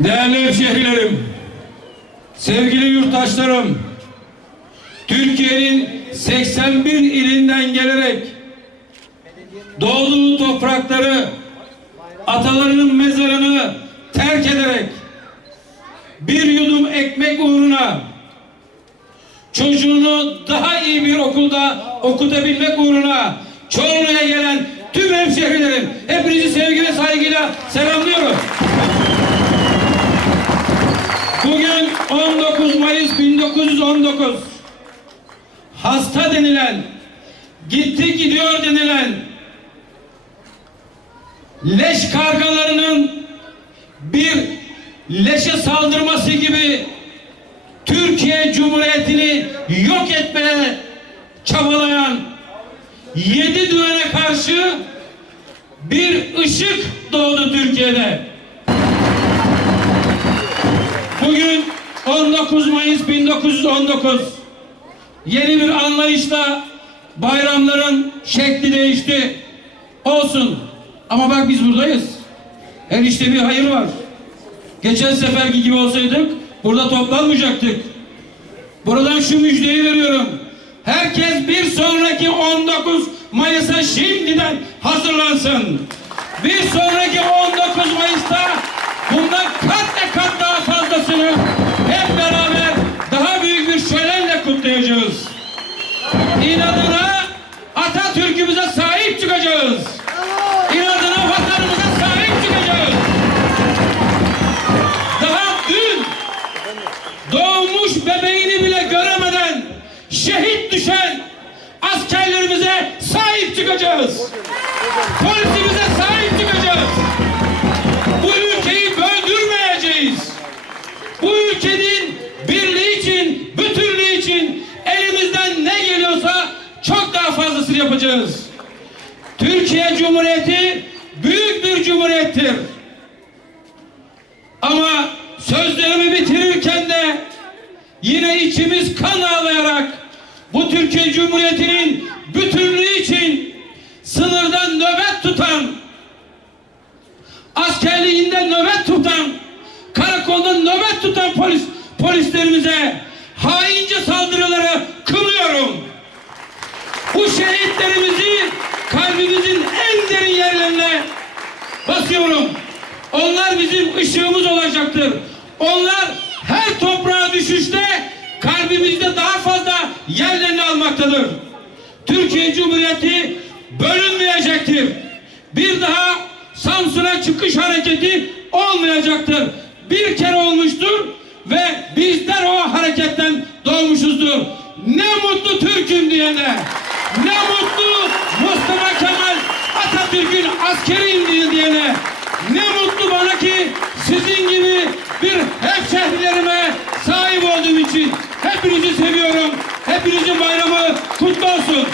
Değerli hemşehrilerim, sevgili yurttaşlarım, Türkiye'nin 81 ilinden gelerek doğduğu toprakları, atalarının mezarını terk ederek bir yudum ekmek uğruna çocuğunu daha iyi bir okulda okutabilmek uğruna Çorlu'ya gelen tüm hemşehrilerim hepinizi sevgi ve saygıyla selamlıyorum. Bugün 19 Mayıs 1919 hasta denilen gitti gidiyor denilen leş kargalarının bir leşe saldırması gibi Türkiye Cumhuriyeti'ni yok etmeye çabalayan yedi düvene karşı bir ışık doğdu Türkiye'de. 19 Mayıs 1919 yeni bir anlayışla bayramların şekli değişti. Olsun. Ama bak biz buradayız. Her işte bir hayır var. Geçen seferki gibi olsaydık burada toplanmayacaktık. Buradan şu müjdeyi veriyorum. Herkes bir sonraki 19 Mayıs'a şimdiden hazırlansın. Bir sonraki 19 Mayıs'ta bundan kat ve kat daha fazlasını hep beraber daha büyük bir şölenle kutlayacağız. İnadına Atatürk'ümüze sahip çıkacağız. İnadına vatanımıza sahip çıkacağız. Daha dün doğmuş bebeğini bile göremeden şehit düşen askerlerimize sahip çıkacağız. Polisimize sahip çıkacağız. Bu ülkeyi böldürmeyeceğiz. Bu ülkenin birliği için, bütünlüğü için elimizden ne geliyorsa çok fazlasını yapacağız. Türkiye Cumhuriyeti büyük bir cumhuriyettir. Ama sözlerimi bitirirken de yine içimiz kan ağlayarak bu Türkiye Cumhuriyeti'nin bütünlüğü için sınırdan nöbet tutan, askerliğinde nöbet tutan, karakolda nöbet tutan polis polislerimize basıyorum. Onlar bizim ışığımız olacaktır. Onlar her toprağa düşüşte kalbimizde daha fazla yerlerini almaktadır. Türkiye Cumhuriyeti bölünmeyecektir. Bir daha Samsun'a çıkış hareketi olmayacaktır. Bir kere olmuştur ve bizler o hareketten doğmuşuzdur. Ne mutlu Türk'üm diyene, ne mutlu Mustafa Kemal Atatürk'ün askeriyim diye- diyene, ne mutlu bana ki sizin gibi bir hemşehrilerime sahip olduğum için hepinizi seviyorum. Hepinizin bayramı kutlu olsun.